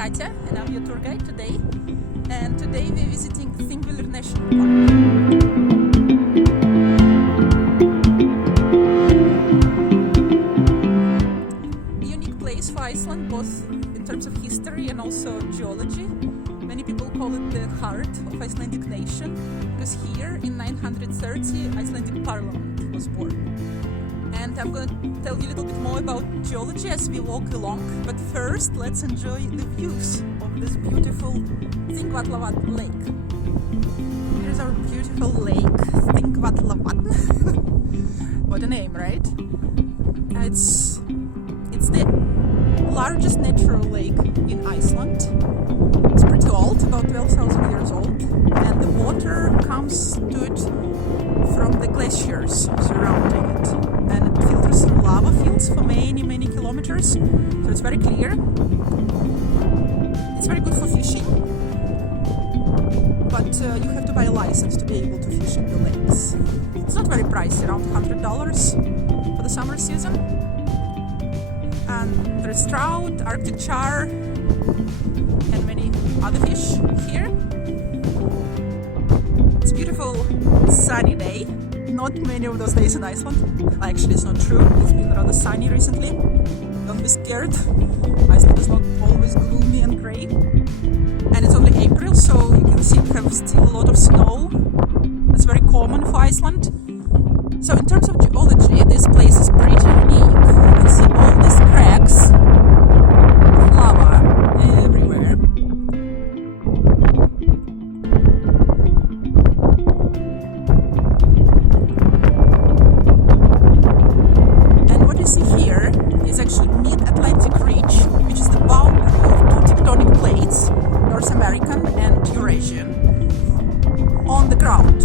Katya and I'm your tour guide today. And today we're visiting Thingvellir National Park. Unique place for Iceland, both in terms of history and also geology. Many people call it the heart of Icelandic nation, because here in 930 Icelandic parliament was born. And I'm going to tell you a little bit more about geology as we walk along, but first let's enjoy the views of this beautiful Thingvellir lake. Here's our beautiful lake, Thingvellir. What a name, right? It's the largest natural lake in Iceland. It's pretty old, about 12,000 years old, and the water comes to it from the glaciers surrounding it, and it filters through lava fields for many kilometers, so it's very clear. It's very good for fishing, but you have to buy a license to be able to fish in the lakes. It's not very pricey, around $100 for the summer season. And there's trout, Arctic char, and many other fish here. It's a beautiful sunny day. Not many of those days in Iceland. Actually, it's not true. It's been rather sunny recently. Don't be scared. Iceland is not always gloomy and grey. And it's only April, so you can see we have still a lot of snow. That's very common for Iceland. So in terms of geology, this place is pretty unique. You can see all these cracks of lava everywhere. And what you see here is actually mid-Atlantic ridge, which is the boundary of two tectonic plates, North American and Eurasian, on the ground.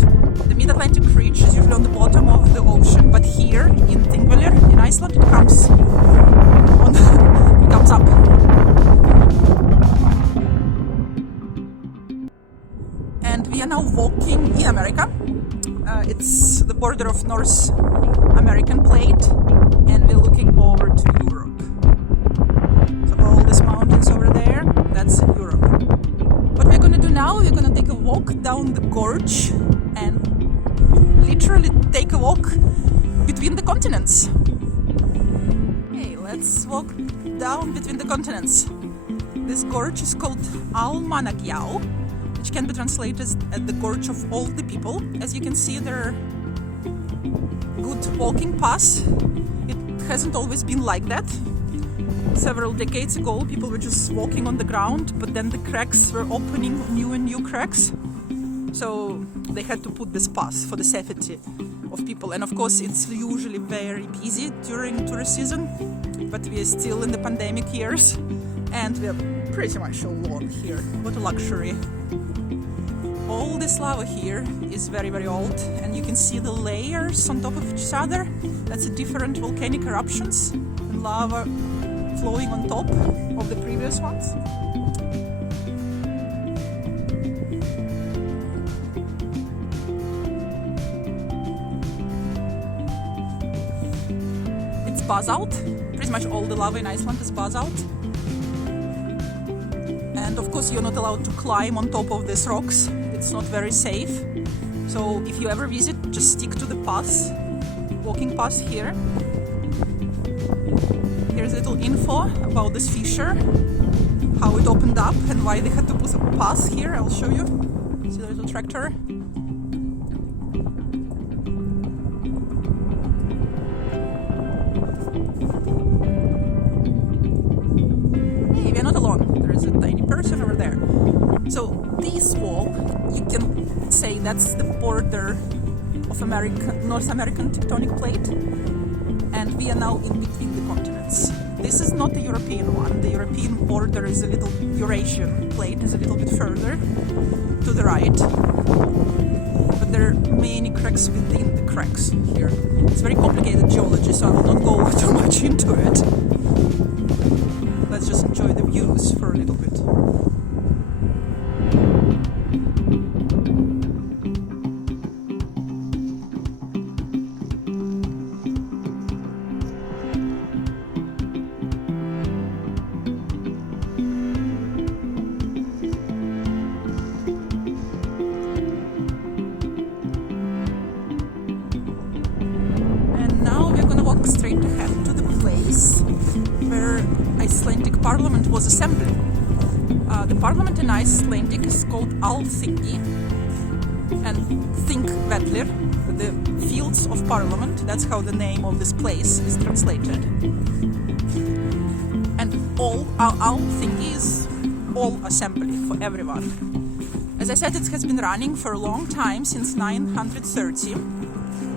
The mid-Atlantic ridge is usually on the bottom of the ocean, but here in Thingvellir, in Iceland, it comes up. And we are now walking in America. It's the border of North American plate, and we're looking over to Europe. So all these mountains over there, that's Europe. What we're going to do now, we're going to take a walk down the gorge and literally take a walk between the continents. Okay, let's walk down between the continents. This gorge is called Almanagjá, which can be translated as the gorge of all the people. As you can see, there are good walking paths. It hasn't always been like that. Several decades ago, people were just walking on the ground, but then the cracks were opening new and new cracks. So they had to put this path for the safety of people. And of course, it's usually very busy during tourist season, but we are still in the pandemic years, and we are pretty much alone here. What a luxury. All this lava here is very old, and you can see the layers on top of each other. That's the different volcanic eruptions and lava flowing on top of the previous ones. It's basalt. Pretty much all the lava in Iceland is basalt. And of course you're not allowed to climb on top of these rocks. It's not very safe. So if you ever visit, just stick to the path, walking path here. Here's a little info about this fissure, how it opened up and why they had to put a path here. I'll show you. See the little tractor? Hey, we're not alone. There is a tiny person over there. So this wall, you can say that's the border of North American tectonic plate, and we are now in between the continents. This is not the European one. The European border is a little Eurasian plate, is a little bit further to the right. But there are many cracks within the cracks here. It's very complicated geology, so I will not go too much into it. Let's just enjoy the views for a little bit. was assembling. The parliament in Icelandic is called Alþingi, and Thingvellir, the fields of parliament, that's how the name of this place is translated. And Alþingi is all assembly for everyone. As I said, it has been running for a long time, since 930,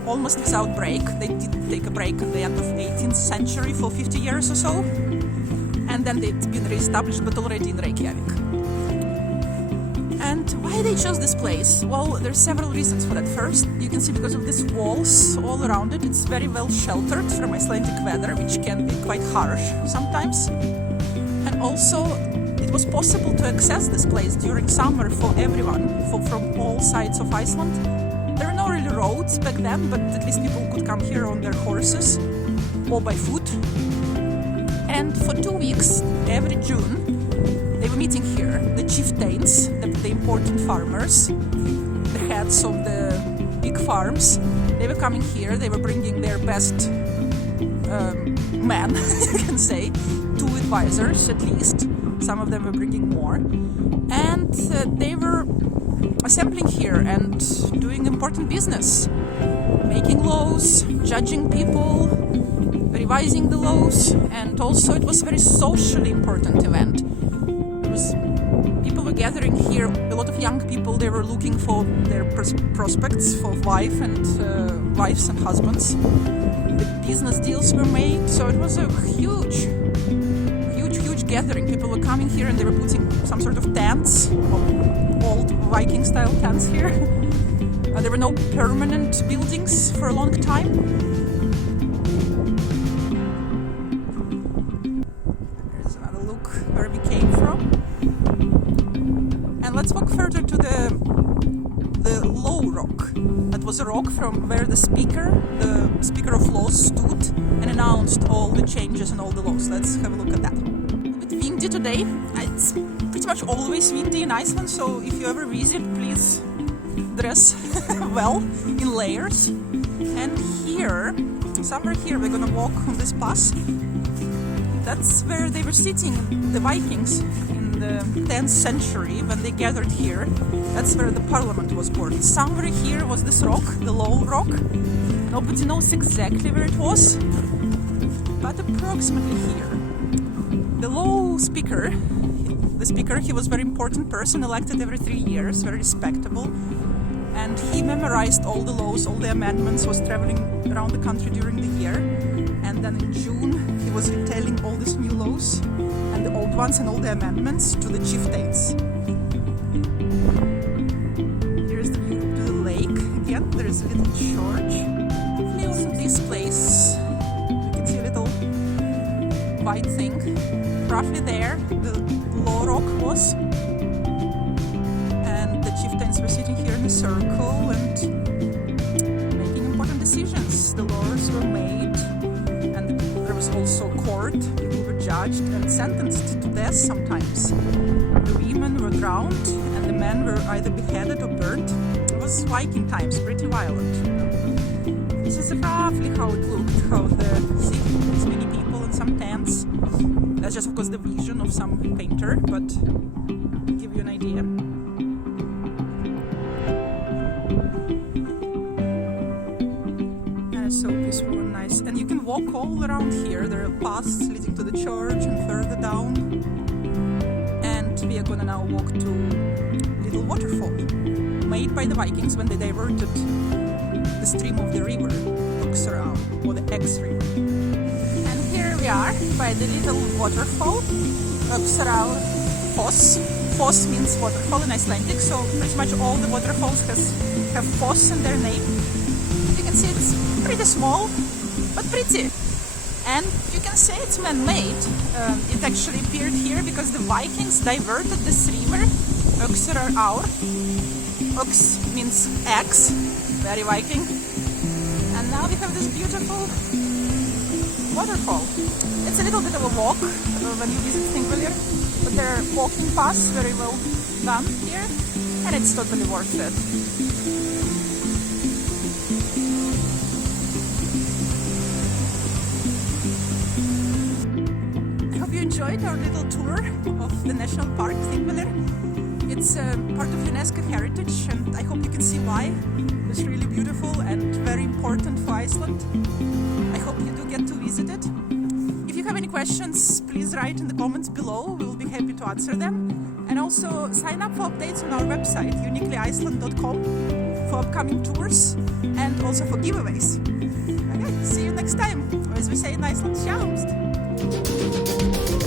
almost without break. They did take a break at the end of 18th century for 50 years or so, and then it's been re-established, but already in Reykjavik. And why they chose this place? Well, there's several reasons for that. First, you can see because of these walls all around it, it's very well sheltered from Icelandic weather, which can be quite harsh sometimes. And also, it was possible to access this place during summer for everyone, from all sides of Iceland. There were no really roads back then, but at least people could come here on their horses or by foot. And for 2 weeks, every June, they were meeting here, the chieftains, the important farmers, the heads of the big farms. They were coming here, they were bringing their best men, you can say, 2 advisors at least. Some of them were bringing more. And they were assembling here and doing important business, making laws, judging people, revising the laws, and also it was a very socially important event. People were gathering here, a lot of young people, they were looking for their prospects for wives and husbands. The business deals were made, so it was a huge gathering. People were coming here and they were putting some sort of tents, old Viking style tents here. There were no permanent buildings for a long time. There's another look where we came from. And let's walk further to the low rock. That was a rock from where the speaker of laws stood and announced all the changes and all the laws. Let's have a look at that. Windy today. It's pretty much always windy in Iceland, so if you ever visit, please dress well in layers. And here, somewhere here, we're gonna walk on this pass. That's where they were sitting, the Vikings, in the 10th century when they gathered here. That's where the parliament was born. Somewhere here was this rock, the low rock. Nobody knows exactly where it was, but approximately here. The low speaker, he was a very important person, elected every 3 years, very respectable. And he memorized all the laws, all the amendments, was traveling around the country during the year. And then in June, he was retailing all these new laws and the old ones and all the amendments to the chieftains. Here's the view to the lake. Again, there is a little church. On this place, you can see a little white thing. Roughly there, the low rock was, and the chieftains were sitting here in a circle and making important decisions. The laws were made, and there was also court. People were judged and sentenced to death sometimes. The women were drowned, and the men were either beheaded or burnt. It was Viking times, pretty violent. This is roughly how it looked, how the city with many people and some tents. That's just of course the vision of some painter, but to give you an idea. And it's so peaceful and nice. And you can walk all around here. There are paths leading to the church and further down. And we are gonna now walk to little waterfall made by the Vikings when they diverted the stream of the river, Uxará, or the X River. Here we are by the little waterfall, Uxará Foss. Foss means waterfall in Icelandic, so pretty much all the waterfalls have foss in their name. You can see it's pretty small, but pretty. And you can say it's man-made. It actually appeared here because the Vikings diverted this river, Uxará. Ux means axe, very Viking. And now we have this beautiful waterfall. It's a little bit of a walk when you visit Thingvellir, but there are walking paths very well done here, and it's totally worth it. I hope you enjoyed enjoyed our little tour of the national park Thingvellir. It's part of UNESCO heritage, and I hope you can see why. It's really beautiful and very important for Iceland. I hope you do get to visit it. If you have any questions, please write in the comments below. We will be happy to answer them. And also sign up for updates on our website, uniquelyiceland.com, for upcoming tours and also for giveaways. Okay, see you next time. Or as we say in Iceland, sjáumst!